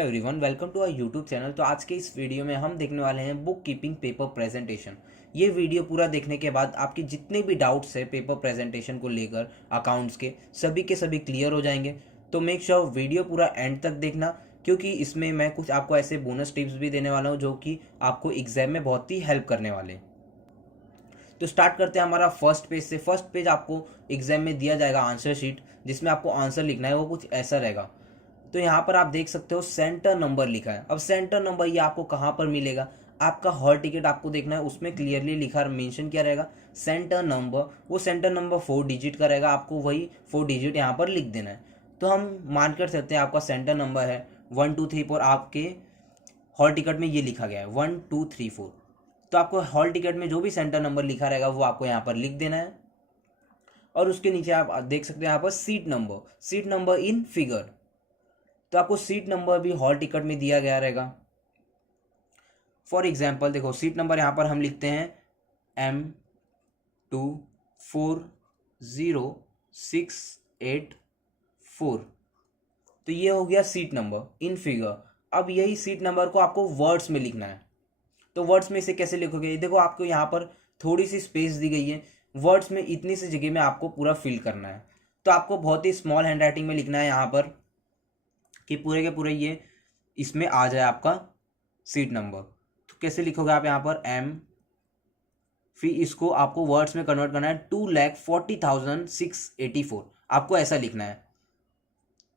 Everyone, welcome to our YouTube channel. तो आज के इस वीडियो में हम देखने वाले हैं बुक कीपिंग पेपर प्रेजेंटेशन। ये वीडियो पूरा देखने के बाद आपके जितने भी डाउट्स है पेपर प्रेजेंटेशन को लेकर अकाउंट्स के सभी क्लियर हो जाएंगे। तो मेक श्योर वीडियो पूरा एंड तक देखना, क्योंकि इसमें मैं कुछ आपको ऐसे बोनस टिप्स भी देने वाला हूँ जो कि आपको एग्जाम में बहुत ही हेल्प करने वाले हैं। तो स्टार्ट करते हैं हमारा फर्स्ट पेज से। फर्स्ट पेज आपको एग्जाम में दिया जाएगा आंसर शीट, जिसमें आपको आंसर लिखना है। वो कुछ ऐसा रहेगा। तो यहाँ पर आप देख सकते हो सेंटर नंबर लिखा है। अब सेंटर नंबर ये आपको कहाँ पर मिलेगा? आपका हॉल टिकट आपको देखना है, उसमें क्लियरली लिखा मेंशन क्या रहेगा, सेंटर नंबर। वो सेंटर नंबर 4 डिजिट का रहेगा, आपको वही 4 डिजिट यहाँ पर लिख देना है। तो हम मान कर सकते हैं आपका सेंटर नंबर है 1 2 3 4। आपके हॉल टिकट में ये लिखा गया है 1 2 3 4। तो आपको हॉल टिकट में जो भी सेंटर नंबर लिखा रहेगा वो आपको यहाँ पर लिख देना है। और उसके नीचे आप देख सकते हैं यहाँ पर सीट नंबर इन फिगर। तो आपको सीट नंबर भी हॉल टिकट में दिया गया रहेगा। फॉर एग्जाम्पल देखो, सीट नंबर यहाँ पर हम लिखते हैं M240684। तो ये हो गया सीट नंबर इन फिगर। अब यही सीट नंबर को आपको वर्ड्स में लिखना है। तो वर्ड्स में इसे कैसे लिखोगे? देखो, आपको यहाँ पर थोड़ी सी स्पेस दी गई है। वर्ड्स में इतनी सी जगह में आपको पूरा फिल करना है। तो आपको बहुत ही स्मॉल हैंड राइटिंग में लिखना है यहाँ पर कि पूरे के पूरे ये इसमें आ जाए आपका सीट नंबर। तो कैसे लिखोगे आप यहाँ पर M, फिर इसको आपको वर्ड्स में कन्वर्ट करना है 2,40,684। आपको ऐसा लिखना है।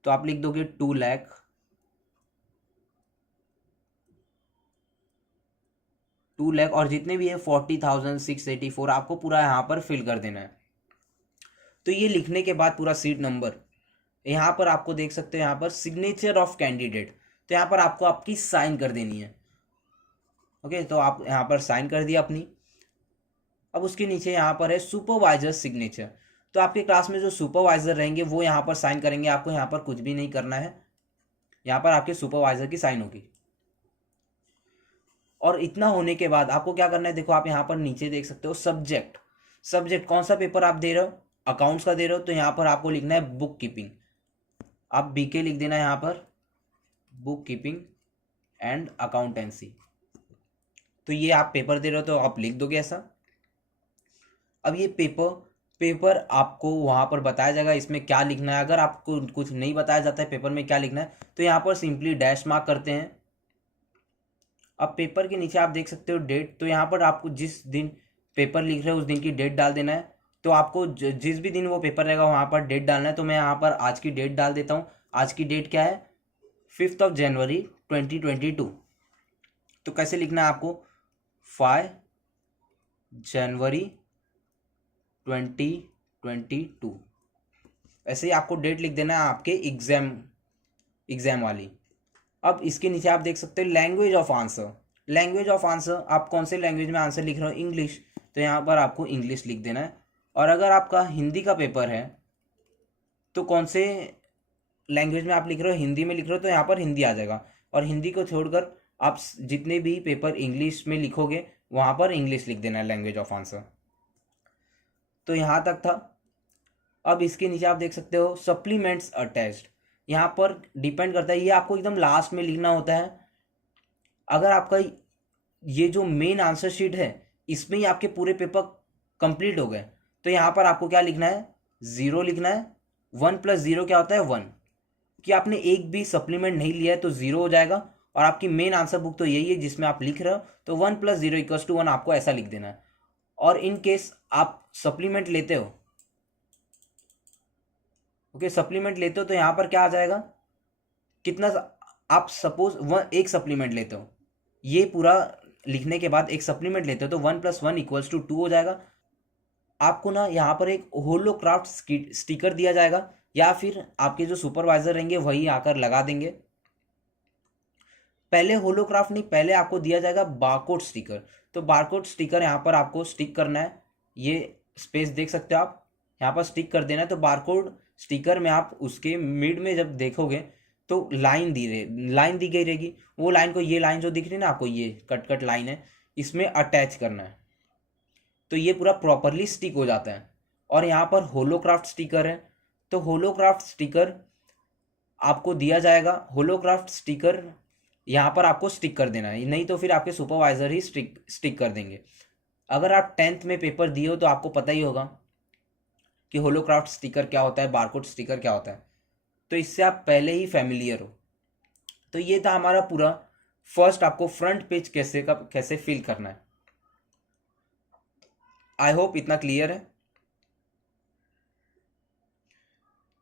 तो आप लिख दोगे 2 लाख और जितने भी है 40,684 आपको पूरा यहाँ पर फिल कर देना है। तो ये लिखने के बाद पूरा सीट नंबर यहाँ पर आपको देख सकते हो, यहाँ पर सिग्नेचर ऑफ कैंडिडेट। तो यहाँ पर आपको आपकी साइन कर देनी है। ओके, तो आप यहाँ पर साइन कर दिया अपनी। अब उसके नीचे यहाँ पर है सुपरवाइजर सिग्नेचर। तो आपके क्लास में जो सुपरवाइजर रहेंगे वो यहाँ पर साइन करेंगे। आपको यहाँ पर कुछ भी नहीं करना है, यहाँ पर आपके सुपरवाइजर की साइन होगी। और इतना होने के बाद आपको क्या करना है? देखो, आप यहाँ पर नीचे देख सकते हो सब्जेक्ट कौन सा पेपर आप दे रहे हो? अकाउंट्स का दे रहे हो। तो यहाँ पर आपको लिखना है बुक कीपिंग। आप BK लिख देना यहाँ पर, बुक कीपिंग एंड अकाउंटेंसी। तो ये आप पेपर दे रहे हो तो आप लिख दोगे ऐसा। अब ये पेपर आपको वहाँ पर बताया जाएगा इसमें क्या लिखना है। अगर आपको कुछ नहीं बताया जाता है पेपर में क्या लिखना है, तो यहाँ पर सिंपली डैश मार्क करते हैं। अब पेपर के नीचे आप देख सकते हो डेट। तो यहाँ पर आपको जिस दिन पेपर लिख रहे हो उस दिन की डेट डाल देना है। तो आपको जिस भी दिन वो पेपर रहेगा वहाँ पर डेट डालना है। तो मैं यहाँ पर आज की डेट डाल देता हूँ। आज की डेट क्या है? 5 जनवरी 2022। तो कैसे लिखना है आपको? 5 जनवरी 2022। ऐसे ही आपको डेट लिख देना है आपके एग्जाम वाली। अब इसके नीचे आप देख सकते हो लैंग्वेज ऑफ आंसर। आप कौन से लैंग्वेज में आंसर लिख रहे हो? इंग्लिश। तो यहाँ पर आपको इंग्लिश लिख देना है। और अगर आपका हिंदी का पेपर है तो कौन से लैंग्वेज में आप लिख रहे हो? हिंदी में लिख रहे हो तो यहाँ पर हिंदी आ जाएगा। और हिंदी को छोड़कर आप जितने भी पेपर इंग्लिश में लिखोगे वहाँ पर इंग्लिश लिख देना है, लैंग्वेज ऑफ आंसर। तो यहाँ तक था। अब इसके नीचे आप देख सकते हो सप्लीमेंट्स अटैच्ड। यहाँ पर डिपेंड करता है, ये आपको एकदम लास्ट में लिखना होता है। अगर आपका ये जो मेन आंसर शीट है इसमें ही आपके पूरे पेपर कंप्लीट हो गए तो यहाँ पर आपको क्या लिखना है? 0 लिखना है। 1 + 0 क्या होता है? 1। कि आपने एक भी सप्लीमेंट नहीं लिया है तो 0 हो जाएगा। और आपकी मेन आंसर बुक तो यही है जिसमें आप लिख रहे हो। तो 1 + 0 = 1 आपको ऐसा लिख देना है। और इन केस आप सप्लीमेंट लेते हो, ओके, सप्लीमेंट लेते हो तो यहाँ पर क्या आ जाएगा? कितना? आप सपोज एक सप्लीमेंट लेते हो, ये पूरा लिखने के बाद एक सप्लीमेंट लेते हो तो 1 + 1 = 2 हो जाएगा। आपको ना यहाँ पर एक होलोक्राफ्ट स्टिकर दिया जाएगा, या फिर आपके जो सुपरवाइजर रहेंगे वही आकर लगा देंगे। पहले होलोक्राफ्ट नहीं, पहले आपको दिया जाएगा बारकोड स्टिकर। तो बारकोड स्टिकर यहाँ पर आपको स्टिक करना है। ये स्पेस देख सकते हो आप, यहाँ पर स्टिक कर देना है। तो बारकोड स्टिकर में आप उसके मिड में जब देखोगे तो लाइन दी गई रहेगी। वो लाइन को, ये लाइन जो दिख रही है ना आपको, ये कट लाइन है, इसमें अटैच करना है। तो ये पूरा प्रॉपरली स्टिक हो जाता है। और यहाँ पर होलोक्राफ्ट स्टिकर है। तो होलोक्राफ्ट स्टिकर आपको दिया जाएगा होलोक्राफ्ट स्टिकर, यहाँ पर आपको स्टिक कर देना है, नहीं तो फिर आपके सुपरवाइजर ही स्टिक कर देंगे। अगर आप 10th में पेपर दिए हो तो आपको पता ही होगा कि होलोक्राफ्ट स्टिकर क्या होता है, बारकोड स्टिकर क्या होता है, तो इससे आप पहले ही फैमिलियर हो। तो ये था हमारा पूरा फर्स्ट, आपको फ्रंट पेज कैसे फिल करना है। आई होप इतना क्लियर है।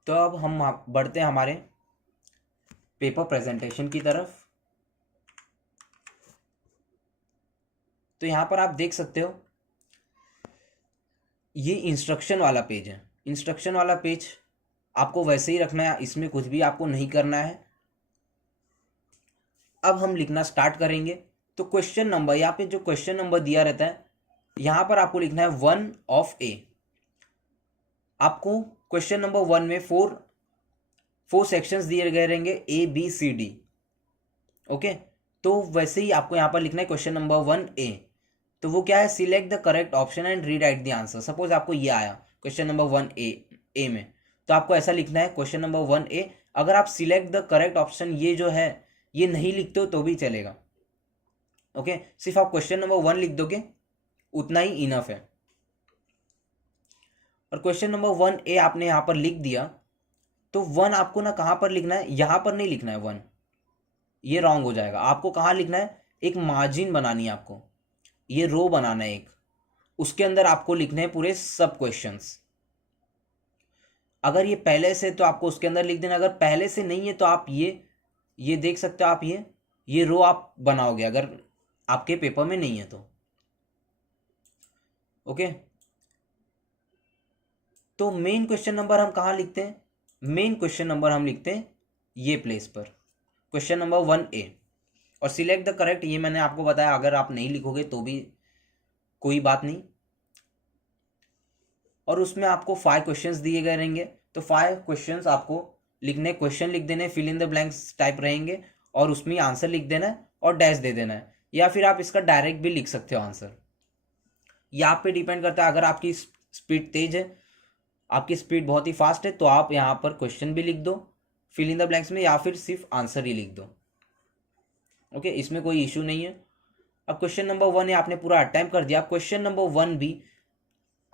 तो अब हम बढ़ते हैं हमारे पेपर प्रेजेंटेशन की तरफ। तो यहाँ पर आप देख सकते हो ये इंस्ट्रक्शन वाला पेज है। इंस्ट्रक्शन वाला पेज आपको वैसे ही रखना है, इसमें कुछ भी आपको नहीं करना है। अब हम लिखना स्टार्ट करेंगे। तो क्वेश्चन नंबर, यहाँ पे जो क्वेश्चन नंबर दिया रहता है यहाँ पर आपको लिखना है 1 ऑफ ए। आपको क्वेश्चन नंबर 1 में फोर सेक्शंस दिए गए रहेंगे, A B C D. Okay, तो वैसे ही आपको यहाँ पर लिखना है क्वेश्चन नंबर 1 ए। तो वो क्या है, select the correct option and rewrite the answer. Suppose आपको ये आया क्वेश्चन नंबर 1 ए में, तो आपको ऐसा लिखना है क्वेश्चन नंबर 1 ए। अगर आप सिलेक्ट द करेक्ट ऑप्शन ये जो है ये नहीं लिखते हो तो भी चलेगा। ओके, सिर्फ आप क्वेश्चन नंबर 1 लिख दोगे, उतना ही इनफ है। और क्वेश्चन नंबर 1 ए आपने यहाँ पर लिख दिया, तो 1 आपको ना कहाँ पर लिखना है, यहाँ पर नहीं लिखना है 1, ये रॉन्ग हो जाएगा। आपको कहाँ लिखना है, एक मार्जिन बनानी है आपको, ये रो बनाना है एक, उसके अंदर आपको लिखने हैं पूरे सब क्वेश्चंस। अगर ये पहले से तो आपको उसके अंदर लिख देना, अगर पहले से नहीं है तो आप ये देख सकते हो, आप ये रो आप बनाओगे अगर आपके पेपर में नहीं है तो। ओके, तो मेन क्वेश्चन नंबर हम कहाँ लिखते हैं, मेन क्वेश्चन नंबर हम लिखते हैं ये प्लेस पर, क्वेश्चन नंबर 1 ए। और सिलेक्ट द करेक्ट, ये मैंने आपको बताया, अगर आप नहीं लिखोगे तो भी कोई बात नहीं। और उसमें आपको 5 क्वेश्चंस दिए गए रहेंगे, तो 5 क्वेश्चंस आपको लिखने, क्वेश्चन लिख देने, fill in the blanks type रहेंगे, और उसमें आंसर लिख देना है और डैश दे देना है, या फिर आप इसका डायरेक्ट भी लिख सकते हो आंसर। ये आप पे डिपेंड करता है। अगर आपकी स्पीड तेज है, आपकी स्पीड बहुत ही फास्ट है, तो आप यहाँ पर क्वेश्चन भी लिख दो फिल इन द ब्लैंक्स में, या फिर सिर्फ आंसर ही लिख दो। ओके, इसमें कोई इशू नहीं है। अब क्वेश्चन नंबर 1 है आपने पूरा अटेम्प्ट कर दिया। क्वेश्चन नंबर 1 भी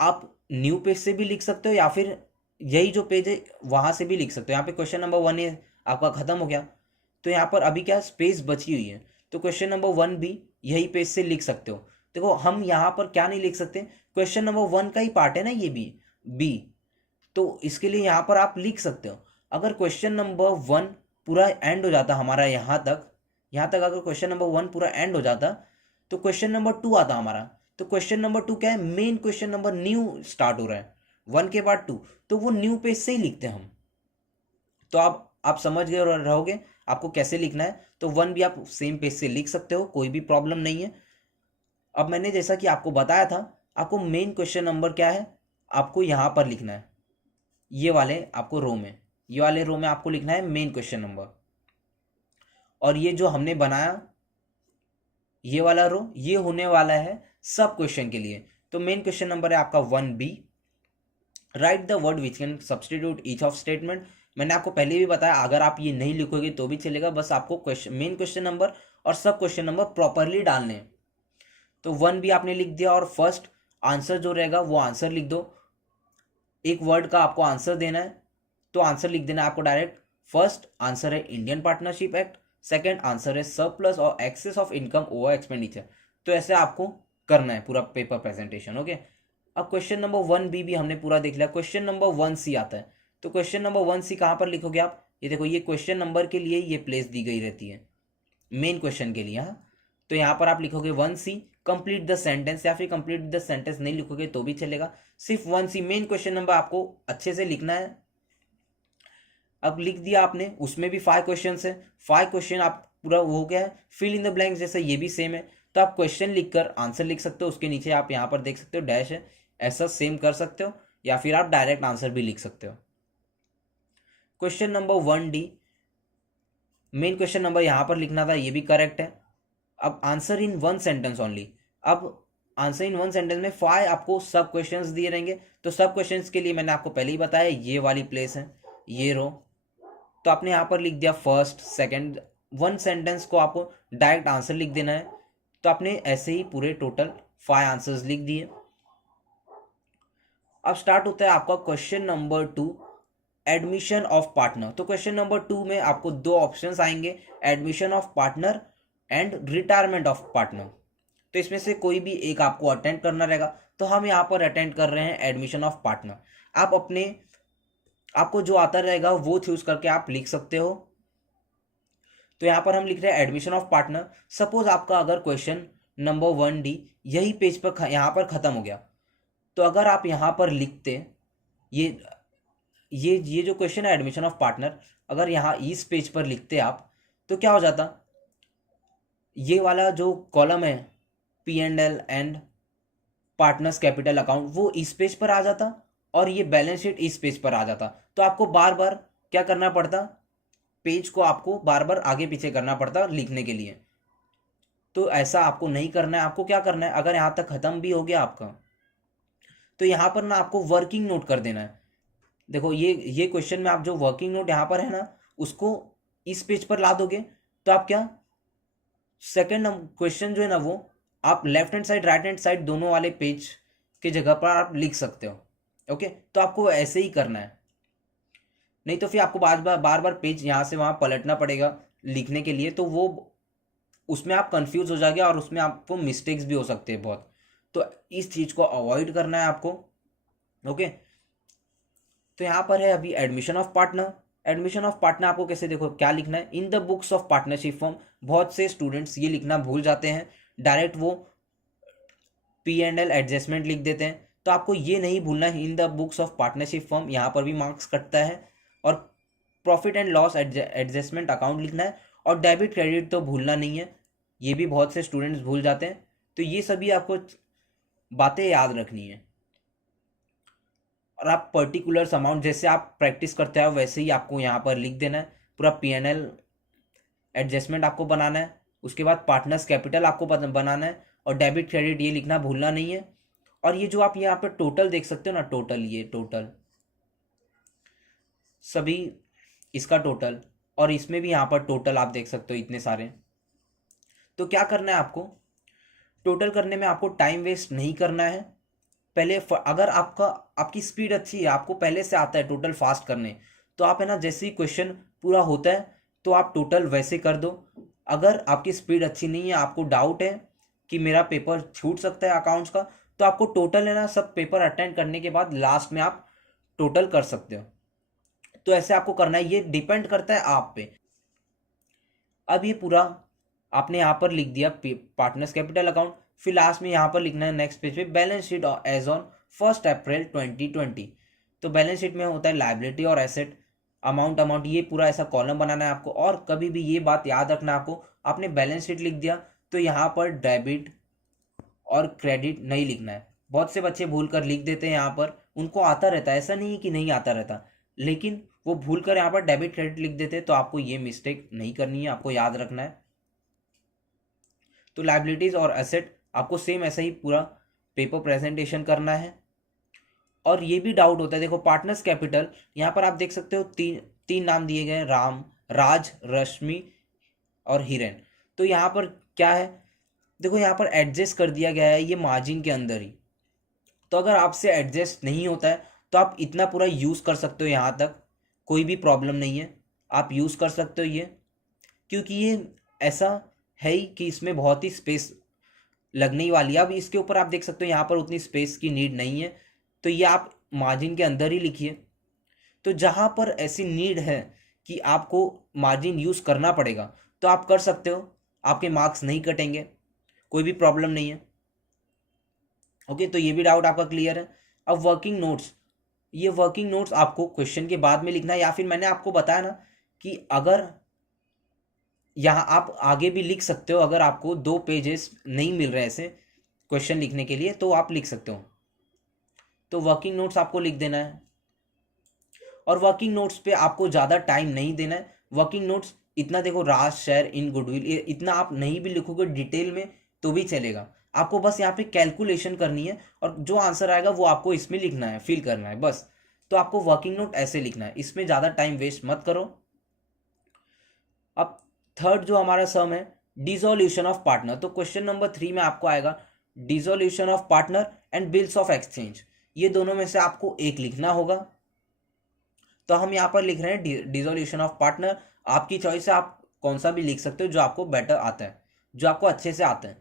आप न्यू पेज से भी लिख सकते हो, या फिर यही जो पेज है वहां से भी लिख सकते हो। यहाँ पे क्वेश्चन नंबर 1 है आपका खत्म हो गया, तो यहाँ पर अभी क्या स्पेस बची हुई है, तो क्वेश्चन नंबर 1 भी यही पेज से लिख सकते हो। देखो हम यहाँ पर क्या नहीं लिख सकते, क्वेश्चन नंबर 1 का ही पार्ट है ना ये भी बी, तो इसके लिए यहाँ पर आप लिख सकते हो। अगर क्वेश्चन नंबर 1 पूरा एंड हो जाता हमारा यहाँ तक अगर क्वेश्चन नंबर 1 पूरा एंड हो जाता, तो क्वेश्चन नंबर 2 आता हमारा। तो क्वेश्चन नंबर 2 क्या है, main question number new start हो रहा है 1 के बाद 2, तो वो न्यू पेज से ही लिखते हैं हम। तो आप समझ गए और रहोगे आपको कैसे लिखना है। तो 1 भी आप सेम पेज से लिख सकते हो, कोई भी प्रॉब्लम नहीं है। अब मैंने जैसा कि आपको बताया था, आपको मेन क्वेश्चन नंबर क्या है, आपको यहाँ पर लिखना है, ये वाले आपको रो में, ये वाले रो में आपको लिखना है मेन क्वेश्चन नंबर। और ये जो हमने बनाया ये वाला रो, ये होने वाला है सब क्वेश्चन के लिए। तो मेन क्वेश्चन नंबर है आपका 1B। Right the word which can substitute each of statement. मैंने आपको पहले भी बताया, अगर आप ये नहीं लिखोगे तो भी चलेगा, बस आपको क्वेश्चन मेन क्वेश्चन नंबर और सब क्वेश्चन नंबर प्रॉपरली डालने हैं। तो 1B आपने लिख दिया, और फर्स्ट आंसर जो रहेगा वो आंसर लिख दो। एक वर्ड का आपको आंसर देना है, तो आंसर लिख देना है आपको डायरेक्ट। फर्स्ट आंसर है Indian partnership act, second answer है सरप्लस और excess of income over expenditure. तो ऐसे आपको करना है पूरा पेपर प्रेजेंटेशन। ओके, अब क्वेश्चन नंबर 1B भी हमने पूरा देख लिया। क्वेश्चन नंबर 1C आता है, तो क्वेश्चन नंबर 1C कहाँ पर लिखोगे आप, ये देखो, ये क्वेश्चन नंबर के लिए ये प्लेस दी गई रहती है मेन क्वेश्चन के लिए। हाँ, तो यहाँ पर आप लिखोगे 1C कंप्लीट द सेंटेंस, या फिर कंप्लीट द सेंटेंस नहीं लिखोगे तो भी चलेगा, सिर्फ 1C मेन क्वेश्चन नंबर आपको अच्छे से लिखना है। अब लिख दिया आपने, उसमें भी 5 क्वेश्चन है, 5 क्वेश्चन आप पूरा हो गया है। फिल इन द ब्लैंक्स जैसे ये भी सेम है, तो आप क्वेश्चन लिखकर आंसर लिख सकते हो, उसके नीचे आप यहाँ पर देख सकते हो डैश है, ऐसा सेम कर सकते हो, या फिर आप डायरेक्ट आंसर भी लिख सकते हो। Question number 1D main question number यहाँ पर लिखना था, ये भी करेक्ट है। अब आंसर इन 1 सेंटेंस ओनली। अब आंसर इन 1 सेंटेंस में 5 आपको सब क्वेश्चंस दिए रहेंगे, तो सब क्वेश्चंस के लिए मैंने आपको पहले ही बताया ये वाली प्लेस है, ये रो। तो तो आपने यहाँ पर लिख दिया फर्स्ट सेकंड, वन सेंटेंस को आपको डायरेक्ट आंसर लिख देना है। तो आपने ऐसे ही पूरे टोटल 5 आंसर्स लिख दिए। अब स्टार्ट होता है आपका question number 2, admission of partner. तो क्वेश्चन नंबर 2 में आपको 2 ऑप्शंस आएंगे, admission of partner and retirement of partner. तो इसमें से कोई भी एक आपको अटेंड करना रहेगा। तो हम यहाँ पर अटेंड कर रहे हैं एडमिशन ऑफ पार्टनर। आप आपको जो आता रहेगा वो चूज करके आप लिख सकते हो। तो यहाँ पर हम लिख रहे हैं एडमिशन ऑफ पार्टनर। सपोज आपका अगर क्वेश्चन नंबर 1D यही पेज पर यहाँ पर खत्म हो गया, तो अगर आप यहाँ पर लिखते ये जो क्वेश्चन है एडमिशन ऑफ पार्टनर, अगर यहाँ इस पेज पर लिखते आप, तो क्या हो जाता, ये वाला जो कॉलम है P&L and partners capital account वो इस पेज पर आ जाता और ये बैलेंस शीट इस पेज पर आ जाता। तो आपको बार बार क्या करना पड़ता, पेज को आपको बार बार आगे पीछे करना पड़ता लिखने के लिए। तो ऐसा आपको नहीं करना है। आपको क्या करना है, अगर यहाँ तक खत्म भी हो गया आपका, तो यहाँ पर ना आपको वर्किंग नोट कर देना है। देखो ये क्वेश्चन में आप जो वर्किंग नोट यहाँ पर है ना, उसको इस पेज पर ला दोगे तो आप क्या, सेकंड क्वेश्चन जो है ना वो आप left hand side right hand side दोनों वाले पेज के जगह पर आप लिख सकते हो। ओके, तो आपको ऐसे ही करना है, नहीं तो फिर आपको बार बार पेज यहाँ से वहाँ पलटना पड़ेगा लिखने के लिए। तो वो उसमें आप कंफ्यूज हो जाएंगे और उसमें आपको मिस्टेक्स भी हो सकते हैं बहुत। तो इस चीज़ को अवॉइड करना है आपको। ओके, तो यहाँ पर है अभी admission of partner. Admission of partner आपको कैसे, देखो क्या लिखना है, इन the books of partnership form. बहुत से स्टूडेंट्स ये लिखना भूल जाते हैं, डायरेक्ट वो P&L एडजस्टमेंट लिख देते हैं। तो आपको ये नहीं भूलना है, इन the books of partnership form, यहाँ पर भी मार्क्स कटता है। और profit and loss adjustment account लिखना है। और डेबिट क्रेडिट तो भूलना नहीं है, ये भी बहुत से स्टूडेंट्स भूल जाते हैं। तो ये सभी आपको बातें याद रखनी है। और आप पर्टिकुलर्स अमाउंट जैसे आप प्रैक्टिस करते हो वैसे ही आपको यहाँ पर लिख देना है। पूरा P&L एडजस्टमेंट आपको बनाना है। उसके बाद पार्टनर्स कैपिटल आपको बनाना है और डेबिट क्रेडिट ये लिखना भूलना नहीं है। और ये जो आप यहाँ पर टोटल देख सकते हो ना, टोटल, ये टोटल सभी इसका टोटल, और इसमें भी यहाँ पर टोटल आप देख सकते हो इतने सारे। तो क्या करना है आपको, टोटल करने में आपको टाइम वेस्ट नहीं करना है। पहले अगर आपकी स्पीड अच्छी है, आपको पहले से आता है टोटल फास्ट करने, तो आप है ना जैसे ही क्वेश्चन पूरा होता है तो आप टोटल वैसे कर दो। अगर आपकी स्पीड अच्छी नहीं है, आपको डाउट है कि मेरा पेपर छूट सकता है अकाउंट्स का, तो आपको टोटल है ना सब पेपर अटेंड करने के बाद लास्ट में आप टोटल कर सकते हो। तो ऐसे आपको करना है, ये डिपेंड करता है आप पे। अब ये पूरा आपने यहाँ पर लिख दिया पार्टनर्स कैपिटल अकाउंट। फिर लास्ट में यहाँ पर लिखना है नेक्स्ट पेज पे बैलेंस शीट एज ऑन 1 अप्रैल 2020। तो बैलेंस शीट में होता है लायबिलिटी और एसेट, अमाउंट, ये पूरा ऐसा कॉलम बनाना है आपको। और कभी भी ये बात याद रखना आपको, आपने बैलेंस शीट लिख दिया तो यहाँ पर डेबिट और क्रेडिट नहीं लिखना है। बहुत से बच्चे भूल कर लिख देते हैं यहाँ पर, उनको आता रहता है, ऐसा नहीं है कि नहीं आता रहता, लेकिन वो भूल कर यहाँ पर डेबिट क्रेडिट लिख देते हैं। तो आपको ये मिस्टेक नहीं करनी है, आपको याद रखना है। तो लायबिलिटीज और एसेट आपको सेम ऐसा ही पूरा पेपर प्रेजेंटेशन करना है। और ये भी डाउट होता है, देखो पार्टनर्स कैपिटल यहाँ पर आप देख सकते हो तीन नाम दिए गए हैं, राम, राज, रश्मि और हिरेन। तो यहाँ पर क्या है, देखो यहाँ पर एडजस्ट कर दिया गया है ये मार्जिन के अंदर ही। तो अगर आपसे एडजस्ट नहीं होता है तो आप इतना पूरा यूज़ कर सकते हो, यहाँ तक कोई भी प्रॉब्लम नहीं है, आप यूज़ कर सकते हो ये। क्योंकि ये ऐसा है ही कि इसमें बहुत ही स्पेस लगने ही वाली है। अब इसके ऊपर आप देख सकते हो यहाँ पर उतनी स्पेस की नीड नहीं है, तो ये आप मार्जिन के अंदर ही लिखिए। तो जहाँ पर ऐसी नीड है कि आपको मार्जिन यूज़ करना पड़ेगा तो आप कर सकते हो, आपके मार्क्स नहीं कटेंगे, कोई भी प्रॉब्लम नहीं है। ओके, तो ये भी डाउट आपका क्लियर है। अब वर्किंग नोट्स, ये वर्किंग नोट्स आपको क्वेश्चन के बाद में लिखना है, या फिर मैंने आपको बताया ना कि अगर यहाँ आप आगे भी लिख सकते हो, अगर आपको 2 पेजेस नहीं मिल रहे ऐसे क्वेश्चन लिखने के लिए तो आप लिख सकते हो। तो वर्किंग नोट्स आपको लिख देना है। और वर्किंग नोट्स पे आपको ज़्यादा टाइम नहीं देना है। वर्किंग नोट्स इतना देखो, राज, शेयर, इन, गुडविल, ये इतना आप नहीं भी लिखोगे डिटेल में तो भी चलेगा। आपको बस यहाँ पे कैलकुलेशन करनी है और जो आंसर आएगा वो आपको इसमें लिखना है, फिल करना है बस। तो आपको वर्किंग नोट ऐसे लिखना है, इसमें ज़्यादा टाइम वेस्ट मत करो। अब थर्ड जो हमारा सम है डिसोल्यूशन ऑफ पार्टनर, तो क्वेश्चन नंबर 3 में आपको आएगा dissolution of partner and bills of exchange. ये दोनों में से आपको एक लिखना होगा। तो हम यहाँ पर लिख रहे हैं डिसोल्यूशन ऑफ पार्टनर। आपकी चॉइस है, आप कौन सा भी लिख सकते हो जो आपको बेटर आता है, जो आपको अच्छे से आता है।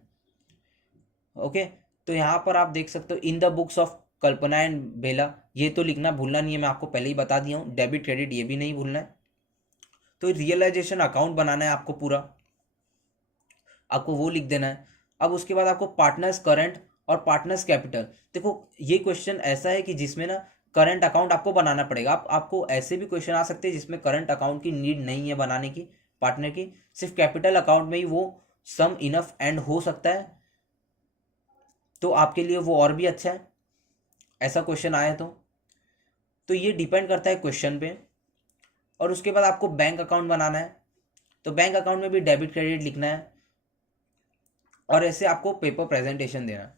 ओके, तो यहाँ पर आप देख सकते हो in the books of Kalpana and Bela, ये तो लिखना भूलना नहीं है, मैं आपको पहले ही बता दिया हूँ। डेबिट क्रेडिट ये भी नहीं भूलना है। तो रियलाइजेशन अकाउंट बनाना है आपको पूरा, आपको वो लिख देना है। अब उसके बाद आपको पार्टनर्स करंट और पार्टनर्स कैपिटल। देखो ये क्वेश्चन ऐसा है कि जिसमें ना करंट अकाउंट आपको बनाना पड़ेगा। आपको ऐसे भी क्वेश्चन आ सकते हैं जिसमें करंट अकाउंट की नीड नहीं है बनाने की पार्टनर की, सिर्फ कैपिटल अकाउंट में ही वो सम इनफ एंड हो सकता है, तो आपके लिए वो और भी अच्छा है ऐसा क्वेश्चन आए तो ये डिपेंड करता है क्वेश्चन पे। और उसके बाद आपको बैंक अकाउंट बनाना है, तो बैंक अकाउंट में भी डेबिट क्रेडिट लिखना है और ऐसे आपको पेपर प्रेजेंटेशन देना है।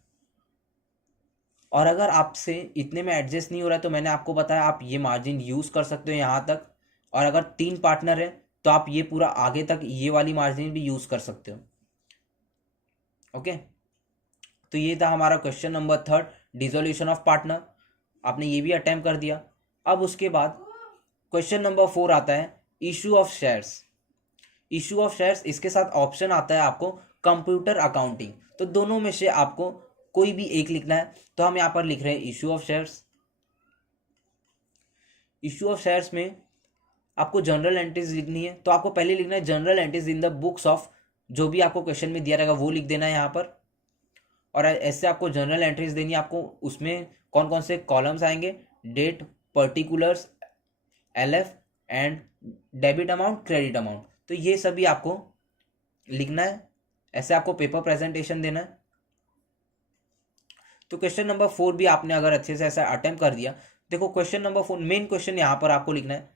और अगर आपसे इतने में एडजस्ट नहीं हो रहा है तो मैंने आपको बताया आप ये मार्जिन यूज़ कर सकते हो यहाँ तक। और अगर 3 पार्टनर है तो आप ये पूरा आगे तक ये वाली मार्जिन भी यूज़ कर सकते हो। ओके, तो ये था हमारा question number 3 dissolution of partner. आपने ये भी अटेम्प्ट कर दिया। अब उसके बाद क्वेश्चन नंबर 4 आता है issue of shares. Issue of shares, इसके साथ ऑप्शन आता है आपको कंप्यूटर अकाउंटिंग। तो दोनों में से आपको कोई भी एक लिखना है। तो हम यहाँ पर लिख रहे हैं issue of shares. Issue of shares में आपको जनरल एंट्रीज लिखनी है, तो आपको पहले लिखना है general entries in the books of, जो भी आपको क्वेश्चन में दिया रहेगा वो लिख देना है यहाँ पर। और ऐसे आपको जनरल एंट्रीज देनी है। आपको उसमें कौन कौन से कॉलम्स आएंगे, date, particulars, LF and debit amount, credit amount, तो ये सभी आपको लिखना है। ऐसे आपको पेपर प्रेजेंटेशन देना है। तो क्वेश्चन नंबर 4 भी आपने अगर अच्छे से ऐसा अटेम्प्ट कर दिया। देखो क्वेश्चन नंबर 4 मेन क्वेश्चन यहाँ पर आपको लिखना है,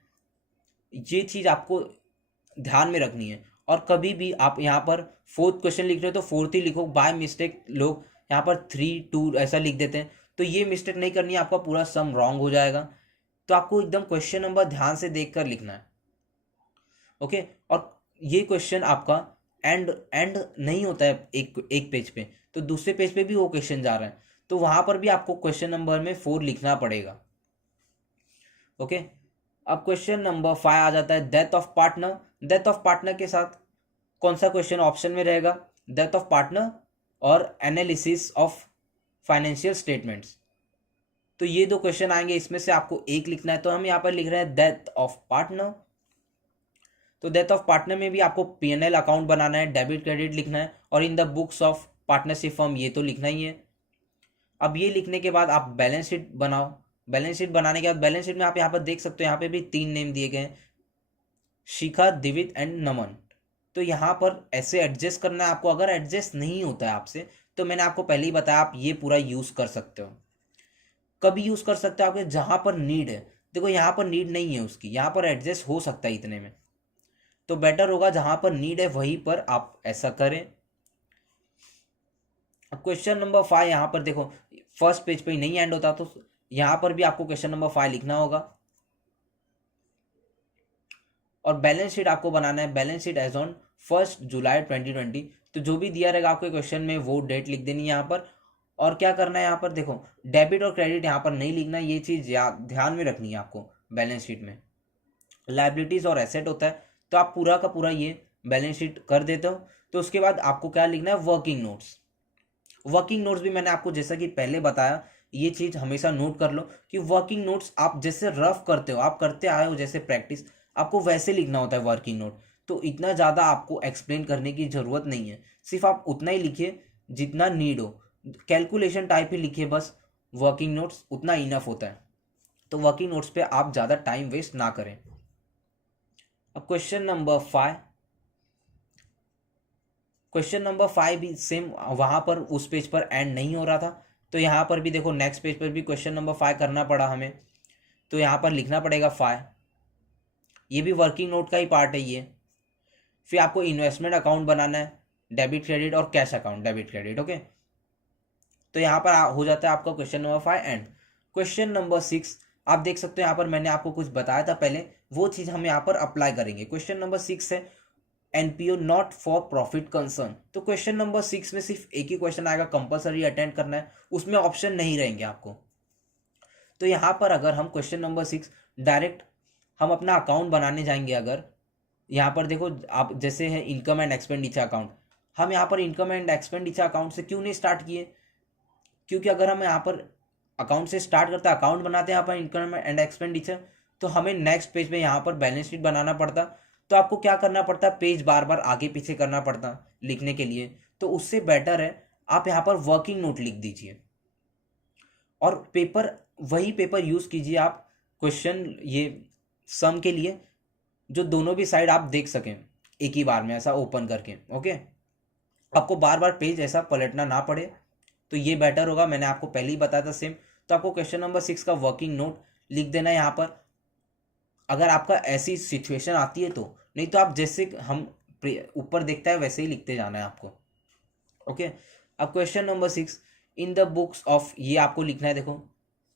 ये चीज़ आपको ध्यान में रखनी है। और कभी भी आप यहाँ पर 4th क्वेश्चन लिख रहे हो तो 4th ही लिखो। बाय मिस्टेक लोग यहाँ पर 3, 2 ऐसा लिख देते हैं, तो ये मिस्टेक नहीं करनी है, आपका पूरा सम रॉन्ग हो जाएगा। तो आपको एकदम क्वेश्चन नंबर ध्यान से देख कर लिखना है। ओके, और ये क्वेश्चन आपका एंड नहीं होता है एक पेज पे, तो दूसरे पेज पे भी वो क्वेश्चन जा रहा है, तो वहां पर भी आपको क्वेश्चन नंबर में 4 लिखना पड़ेगा। ओके, अब क्वेश्चन नंबर 5 आ जाता है death of partner. Death of partner के साथ कौन सा क्वेश्चन ऑप्शन में रहेगा, डेथ ऑफ पार्टनर और एनालिसिस ऑफ फाइनेंशियल स्टेटमेंट्स। तो ये 2 क्वेश्चन आएंगे, इसमें से आपको एक लिखना है। तो हम यहाँ पर लिख रहे हैं डेथ ऑफ पार्टनर। तो डेथ ऑफ पार्टनर में भी आपको पीएनएल अकाउंट बनाना है, डेबिट क्रेडिट लिखना है और इन the books of partnership firm ये तो लिखना ही है। अब ये लिखने के बाद आप बैलेंस शीट बनाओ। बैलेंस शीट बनाने के बाद बैलेंस शीट में आप यहाँ पर देख सकते हो, यहाँ पे भी 3 नेम दिए गए हैं, शिखा, दिवित एंड नमन। तो यहाँ पर ऐसे एडजस्ट करना है आपको। अगर एडजस्ट नहीं होता है आपसे तो मैंने आपको पहले ही बताया आप ये पूरा यूज कर सकते हो। कभी यूज कर सकते हो आपके जहां पर नीड है। देखो यहाँ पर नीड नहीं है उसकी, यहाँ पर एडजस्ट हो सकता है इतने में, तो बेटर होगा जहां पर नीड है वहीं पर आप ऐसा करें। क्वेश्चन नंबर 5 यहाँ पर देखो फर्स्ट पेज पे ही नहीं एंड होता, तो यहाँ पर भी आपको क्वेश्चन नंबर 5 लिखना होगा। और बैलेंस शीट आपको बनाना है, बैलेंस शीट एज ऑन 1 जुलाई 2020। तो जो भी दिया रहेगा आपके क्वेश्चन में वो डेट लिख देनी है यहाँ पर। और क्या करना है यहाँ पर देखो, डेबिट और क्रेडिट यहाँ पर नहीं लिखना, ये चीज़ ध्यान में रखनी है आपको। बैलेंस शीट में लाइबिलिटीज और एसेट होता है, तो आप पूरा का पूरा ये बैलेंस शीट कर देते हो। तो उसके बाद आपको क्या लिखना है, वर्किंग नोट्स। वर्किंग नोट्स भी मैंने आपको जैसा कि पहले बताया, ये चीज़ हमेशा नोट कर लो कि वर्किंग नोट्स आप जैसे रफ करते हो, आप करते आए हो जैसे प्रैक्टिस, आपको वैसे लिखना होता है वर्किंग नोट। तो इतना ज़्यादा आपको एक्सप्लेन करने की ज़रूरत नहीं है, सिर्फ आप उतना ही लिखिए जितना नीड हो। कैलकुलेशन टाइप ही लिखिए बस, वर्किंग नोट्स उतना इनफ होता है। तो वर्किंग नोट्स पे आप ज़्यादा टाइम वेस्ट ना करें। अब क्वेश्चन नंबर 5, क्वेश्चन नंबर 5 भी सेम, वहाँ पर उस पेज पर एंड नहीं हो रहा था, तो यहाँ पर भी देखो नेक्स्ट पेज पर भी क्वेश्चन नंबर 5 करना पड़ा हमें। तो यहाँ पर लिखना पड़ेगा 5, ये भी वर्किंग नोट का ही पार्ट है ये। फिर आपको इन्वेस्टमेंट अकाउंट बनाना है, डेबिट क्रेडिट और cash account, debit credit. Okay, तो यहाँ पर हो जाता है आपका question number 5 and. Question number 6 आप देख सकते हो, यहाँ पर मैंने आपको कुछ बताया था पहले, वो चीज़ हम यहाँ पर अप्लाई करेंगे। क्वेश्चन नंबर 6 है NPO not for profit concern. तो क्वेश्चन नंबर 6 में सिर्फ एक ही क्वेश्चन आएगा, कंपलसरी अटेंड करना है, उसमें ऑप्शन नहीं रहेंगे आपको। तो यहाँ पर अगर हम क्वेश्चन नंबर 6 डायरेक्ट हम अपना अकाउंट बनाने जाएंगे, अगर यहाँ पर देखो आप जैसे है इनकम एंड एक्सपेंडिचर अकाउंट, हम यहाँ पर इनकम एंड एक्सपेंडिचर अकाउंट से क्यों नहीं स्टार्ट किए? क्योंकि अगर हम यहाँ पर अकाउंट से स्टार्ट करते हैं, अकाउंट बनाते हैं यहाँ पर इनकम एंड एक्सपेंडिचर, तो हमें नेक्स्ट पेज पे यहाँ पर बैलेंस शीट बनाना पड़ता। तो आपको क्या करना पड़ता, पेज बार बार आगे पीछे करना पड़ता लिखने के लिए। तो उससे बेटर है आप यहाँ पर वर्किंग नोट लिख दीजिए और पेपर वही पेपर यूज कीजिए आप क्वेश्चन ये सम के लिए, जो दोनों भी साइड आप देख सकें एक ही बार में ऐसा ओपन करके। ओके, आपको बार बार पेज ऐसा पलटना ना पड़े, तो ये बेटर होगा। मैंने आपको पहले ही बताया था सेम। तो आपको क्वेश्चन नंबर 6 का वर्किंग नोट लिख देना है यहाँ पर, अगर आपका ऐसी सिचुएशन आती है तो। नहीं तो आप जैसे हम ऊपर देखता है वैसे ही लिखते जाना है आपको। ओके, अब question number 6, in the books of, ये आपको लिखना है। देखो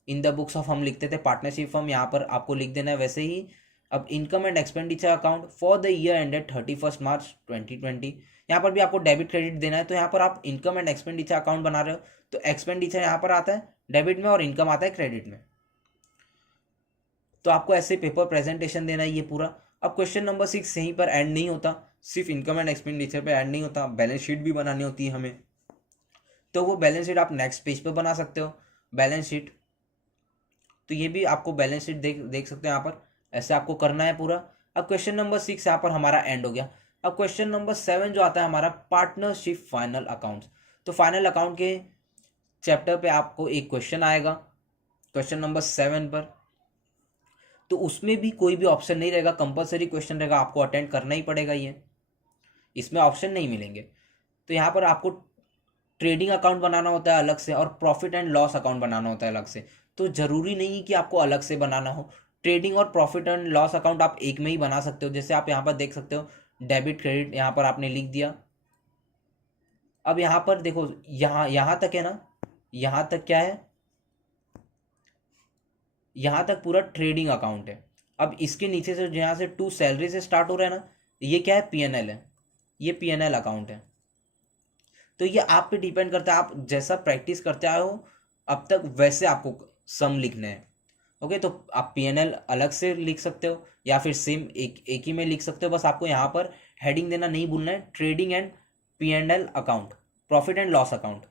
इन द बुक्स ऑफ हम लिखते थे पार्टनरशिप फर्म, यहाँ पर आपको लिख देना है वैसे ही। अब income and expenditure account for the year ended 31 मार्च 2020, यहाँ पर भी आपको डेबिट क्रेडिट देना है। तो यहाँ पर आप इनकम एंड एक्सपेंडिचर अकाउंट बना रहे हो, तो एक्सपेंडिचर यहाँ पर आता है डेबिट में और इनकम आता है क्रेडिट में। तो आपको ऐसे पेपर प्रेजेंटेशन देना है ये पूरा। अब क्वेश्चन नंबर 6 यहीं पर एंड नहीं होता, सिर्फ इनकम एंड एक्सपेंडिचर पे एंड नहीं होता, बैलेंस शीट भी बनानी होती है हमें। तो वो बैलेंस शीट आप नेक्स्ट पेज पे बना सकते हो, बैलेंस शीट। तो ये भी आपको बैलेंस शीट देख सकते हो यहाँ पर, ऐसे आपको करना है पूरा। अब क्वेश्चन नंबर 6 यहाँ पर हमारा एंड हो गया। अब क्वेश्चन नंबर 7 जो आता है हमारा पार्टनरशिप फाइनल अकाउंट्स। तो फाइनल अकाउंट के चैप्टर पे आपको एक क्वेश्चन आएगा क्वेश्चन नंबर 7 पर। तो उसमें भी कोई भी ऑप्शन नहीं रहेगा, कंपलसरी क्वेश्चन रहेगा, आपको अटेंड करना ही पड़ेगा ये, इसमें ऑप्शन नहीं मिलेंगे। तो यहाँ पर आपको ट्रेडिंग अकाउंट बनाना होता है अलग से और प्रॉफिट एंड लॉस अकाउंट बनाना होता है अलग से। तो ज़रूरी नहीं कि आपको अलग से बनाना हो, ट्रेडिंग और प्रॉफिट एंड लॉस अकाउंट आप एक में ही बना सकते हो। जैसे आप यहाँ पर देख सकते हो डेबिट क्रेडिट यहाँ पर आपने लिख दिया। अब यहाँ पर देखो यहाँ तक है ना, यहाँ तक क्या है, यहाँ तक पूरा ट्रेडिंग अकाउंट है। अब इसके नीचे से यहाँ से टू सैलरी से स्टार्ट हो रहा है ना, ये क्या है, पीएनएल है, ये पीएनएल अकाउंट है। तो ये आप पे डिपेंड करता है, आप जैसा प्रैक्टिस करते आए हो अब तक वैसे आपको सम लिखना है। ओके, तो आप पीएनएल अलग से लिख सकते हो या फिर सेम एक ही में लिख सकते हो। बस आपको यहाँ पर हेडिंग देना नहीं भूलना है, trading and PNL account, profit and loss account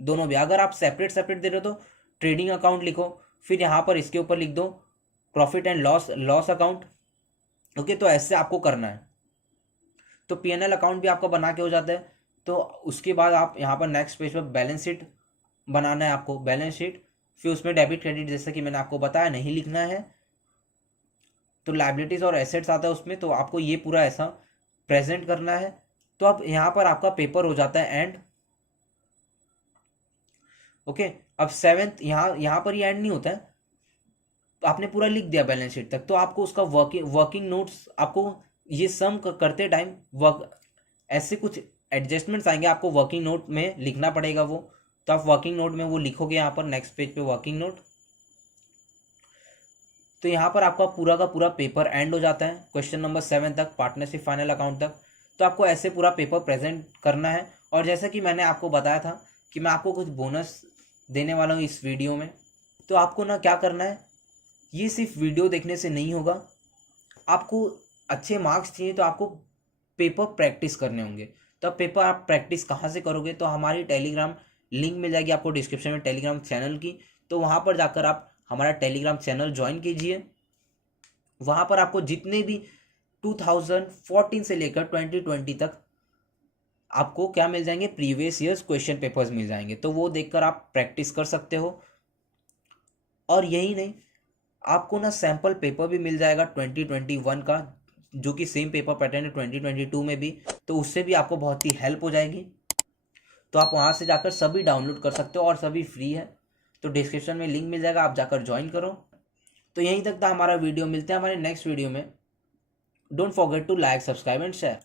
दोनों भी। अगर आप सेपरेट दे रहे हो तो ट्रेडिंग अकाउंट लिखो, फिर यहाँ पर इसके ऊपर लिख दो profit and loss account. Okay, तो ऐसे आपको करना है। तो पीएनएल अकाउंट भी आपका बना के हो जाता है। तो उसके बाद आप यहाँ पर नेक्स्ट पेज पर बैलेंस शीट बनाना है आपको, बैलेंस शीट। फिर उसमें डेबिट क्रेडिट जैसा कि मैंने आपको बताया नहीं लिखना है। तो लायबिलिटीज और एसेट्स आता है उसमें, तो आपको ये पूरा ऐसा प्रेजेंट करना है। तो अब यहाँ पर आपका पेपर हो जाता है एंड। ओके, अब 7th यहाँ पर ये एंड नहीं होता है, तो आपने पूरा लिख दिया बैलेंस शीट तक। तो आपको उसका वर्किंग नोट्स, आपको ये सम करते टाइम ऐसे कुछ एडजस्टमेंट्स आएंगे, आपको वर्किंग नोट में लिखना पड़ेगा वो। तो आप वर्किंग नोट में वो लिखोगे यहाँ पर नेक्स्ट पेज पे वर्किंग नोट। तो यहाँ पर आपका पूरा का पूरा पेपर एंड हो जाता है क्वेश्चन नंबर 7 तक, पार्टनरशिप फाइनल अकाउंट तक। तो आपको ऐसे पूरा पेपर प्रेजेंट करना है। और जैसा कि मैंने आपको बताया था कि मैं आपको कुछ बोनस देने वाला हूँ इस वीडियो में। तो आपको ना क्या करना है, ये सिर्फ वीडियो देखने से नहीं होगा, आपको अच्छे मार्क्स चाहिए तो आपको पेपर प्रैक्टिस करने होंगे। तो अब पेपर आप प्रैक्टिस कहाँ से करोगे, तो हमारी टेलीग्राम लिंक मिल जाएगी आपको डिस्क्रिप्शन में टेलीग्राम चैनल की। तो वहाँ पर जाकर आप हमारा टेलीग्राम चैनल ज्वाइन कीजिए। वहाँ पर आपको जितने भी 2014 से लेकर 2020 तक आपको क्या मिल जाएंगे, प्रीवियस ईयर्स क्वेश्चन पेपर्स मिल जाएंगे। तो वो देखकर आप प्रैक्टिस कर सकते हो। और यही नहीं, आपको ना सैम्पल पेपर भी मिल जाएगा 2021 का, जो कि सेम पेपर पैटर्न है 2022 में भी। तो उससे भी आपको बहुत ही हेल्प हो जाएगी। तो आप वहाँ से जाकर सभी डाउनलोड कर सकते हो और सभी फ्री है। तो डिस्क्रिप्शन में लिंक मिल जाएगा, आप जाकर ज्वाइन करो। तो यहीं तक था हमारा वीडियो, मिलते हैं हमारे नेक्स्ट वीडियो में। Don't forget to like, subscribe and share.